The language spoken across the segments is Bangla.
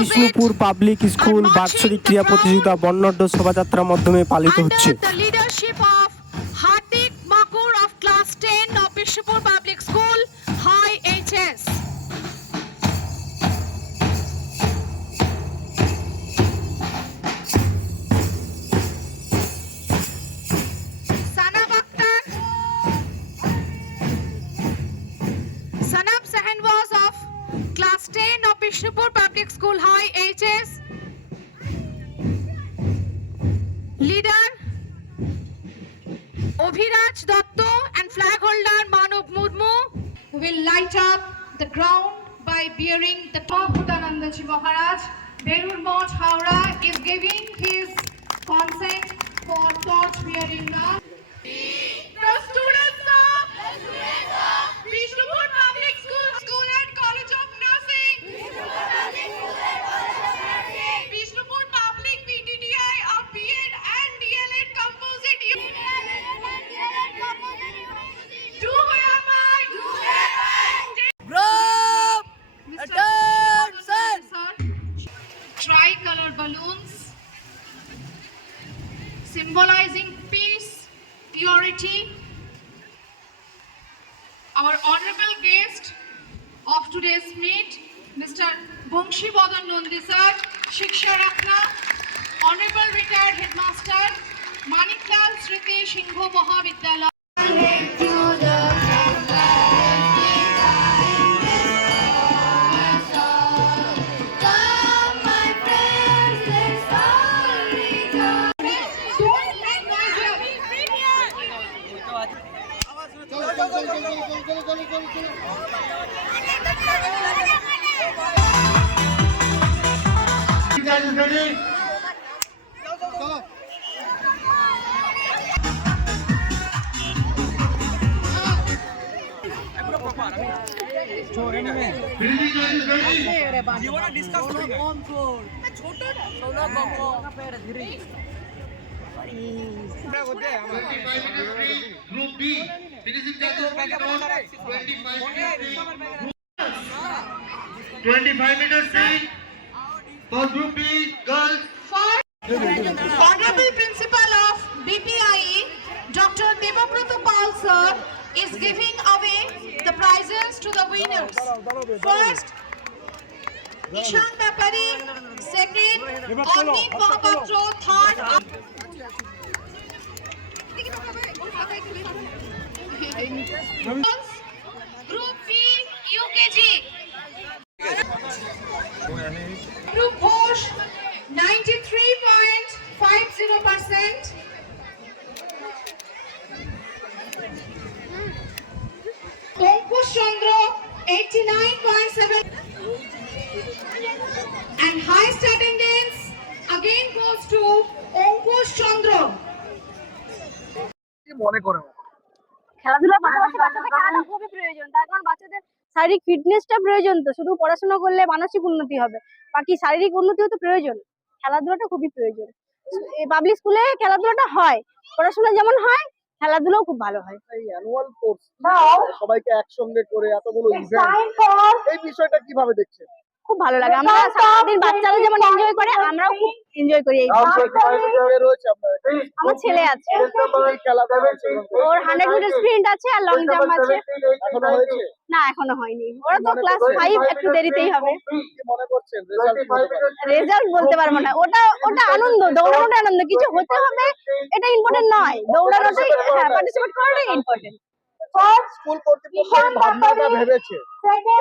বিষ্ণুপুর পাবলিক স্কুল বার্ষিক ক্রীড়া প্রতিযোগিতা বর্ণাঢ্য শোভাযাত্রার মাধ্যমে পালিত হচ্ছে। Under the leadership of Hardik Makur of Class 10 of Bishnupur Public School, High HS. Sanab Akhtar, Sanab Sahanwaz of Class 10 of Bishnupur Public School, High HS. Leader Obhiraj Dotto and flag holder Manav Murmu will light up the ground by bearing the top. Bhutanandaji Maharaj, Berur Moth, Howrah is giving his consent for torch bearing now. The students of Bishnupur Public School and College of Nursing, Bishnupur Public PTTI of B.Ed and DLEd Composite Do Hoyamai, Group Mr. attention. Tricolor balloons symbolizing peace, purity. Our honorable guest of today's meet, Mr. Bongshi Badan Nandi sir, Shiksha Ratna, Honorable Retired Headmaster, Maniklal Sriti Shingho Mahavidyalaya. Group B, finishing time 25 minutes seat for Group B girls. Honorable Principal of BPIE, Dr. Debabrata Pal sir, is giving away the prizes to the winners. First, Ishan Bapari, second, Ornik Mahapatro, third. Group B, UKG. Group Ghosh, 93.50%. Ankush Chandra, 89.7. And highest attendance again goes to Ankush Chandra. মনে করে খেলাধুলার পাশাপাশি বাচ্চাদের খেলাটা খুবই প্রয়োজন, তার কারণ বাচ্চাদের শারীরিক ফিটনেসটা প্রয়োজন। তো শুধু পড়াশোনা করলে মানসিক উন্নতি হবে, বাকি শারীরিক উন্নতিও তো প্রয়োজন। খেলাধুলাটা খুবই প্রয়োজন। এই পাবলিক স্কুলে খেলাধুলাটা হয়, পড়াশোনা যেমন হয় খেলাধুলাও খুব ভালো হয়। এই অ্যানুয়াল কোর্স সবাইকে একসঙ্গে করে এতগুলো ইভেন্ট, এই বিষয়টা কিভাবে দেখছেন? খুব ভালো লাগে। আমরা সারাদিন বাচ্চারা যেমন এনজয় করে, আমরাও খুব এনজয় করি। রয়েছে আপনার আমার ছেলে আছে, এই খেলাধুলা ওর 100 মিটার স্প্রিন্ট আছে আর লং জাম্প আছে। এখনো হয়েছে? না এখনো হয়নি, ওরা তো ক্লাস 5, একটু দেরিতেই হবে। কি মনে করছেন রেজাল্ট কি হতে পারে? রেজাল্ট বলতে পারবো না, ওটা আনন্দ, দৌড়ানোটা আনন্দ। কিছু হতে হবে এটা ইম্পর্টেন্ট নয়, দৌড়ানোটাই পার্টিসিপেট করাটাই ইম্পর্টেন্ট। স্কুল কর্তৃপক্ষ এই ভাবনাটা ভেবেছে,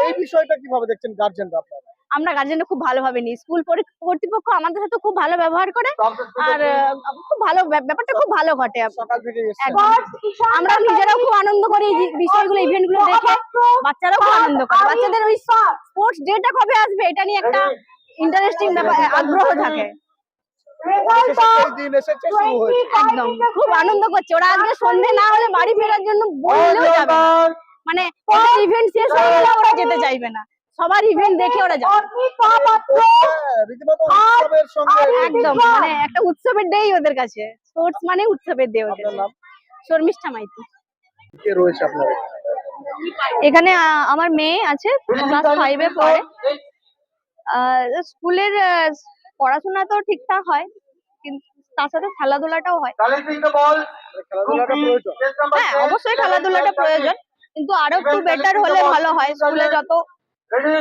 এই বিষয়টা কিভাবে দেখছেন গার্জেনরা আপনারা? আমরা গার্জেনরা খুব ভালোভাবে নিই। স্কুল কর্তৃপক্ষ আমাদের সাথে খুব ভালো ব্যবহার করে, আর খুব ভালো ব্যাপারটা খুব ভালো ঘটে। সকাল থেকে আমরা নিজেরাও খুব আনন্দ করি এই বিষয়গুলো, ইভেন্ট গুলো দেখে বাচ্চারাও খুব আনন্দ করে। বাচ্চাদের ওই স্পোর্টস ডেটা কবে আসবে এটা নিয়ে একটা ইন্টারেস্টিং আগ্রহ থাকে। দিন এসেছে, শুরু হয়েছে, একদম খুব আনন্দ করছে ওরা। আজকে সন্ধে না হলে বাড়ি ফেরার জন্য বললেও যাবে না। মানে ইভেন্ট শেষ হয়ে গেলে ওরা যেতে চাইবে না, সবার ইভেন্ট দেখে ওরা যাবে। রীতিমতো উৎসবের সঙ্গে একদম মানে একটা উৎসবের ডেই ওদের কাছে, স্পোর্টস মানে উৎসবের ডে। ওদের নাম শর্মিষ্ঠা মাইতি। কে রয়েছে আপনার এখানে আমার মেয়ে আছে, ক্লাস 5 এ পড়ে। স্কুলের পড়াশোনা তো ঠিকঠাক হয়, কিন্তু তার সাথে খেলাধুলাটাও হয়। Collecting the ball. খেলাধুলাটা প্রয়োজন। হ্যাঁ, অবশ্যই খেলাধুলাটা প্রয়োজন, কিন্তু আরো একটু বেটার হলে ভালো হয়। স্কুলে যত Ready?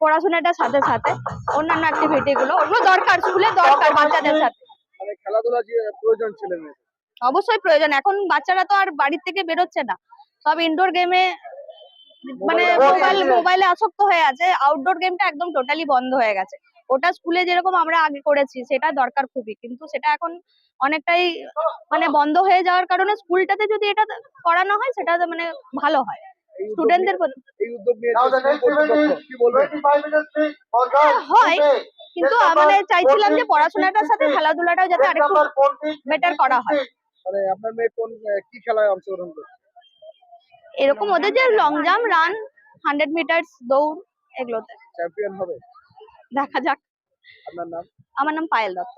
পড়াশোনাটার সাথে সাথে অন্যান্য অ্যাক্টিভিটি গুলো, ওগুলো দরকার, স্কুলে দরকার বাচ্চাদের সাথে। মানে খেলাধুলা যে প্রয়োজন ছেলে মেয়েদের। অবশ্যই প্রয়োজন। এখন বাচ্চারা তো আর বাড়ির থেকে বেরোচ্ছে না, সব ইনডোর গেমে মানে মোবাইলে আসক্ত হয়ে আছে। আউটডোর গেমটা একদম টোটালি বন্ধ হয়ে গেছে। ওটা স্কুলে যেরকম আমরা আগে করেছি সেটা দরকার খুবই, কিন্তু সেটা এখন অনেকটাই মানে বন্ধ হয়ে যাওয়ার কারণে স্কুলটাতে যদি এটা করানো হয় সেটা মানে ভালো হয় এই উদ্যোগ স্টুডেন্টদের প্রতি। এই উদ্যোগ নিয়ে Now the next event is কি বলবেন? 25 minutes for girls. হয়, Okay. কিন্তু Set number মানে চাইছিলাম যে 14, পড়াশোনাটার সাথে 15, খেলাধুলাটাও যাতে set আরেকটু number 14, বেটার করা হয়। 16. মানে আপনার মেয়ে কোন কি খেলায় অংশগ্রহণ করছে? এরকম ওদের যে লং জাম্প, রান, 100 মিটার দৌড়, এগুলোতে চ্যাম্পিয়ন হবে? দেখা যাক। আপনার নাম? আমার নাম পায়েল দত্ত।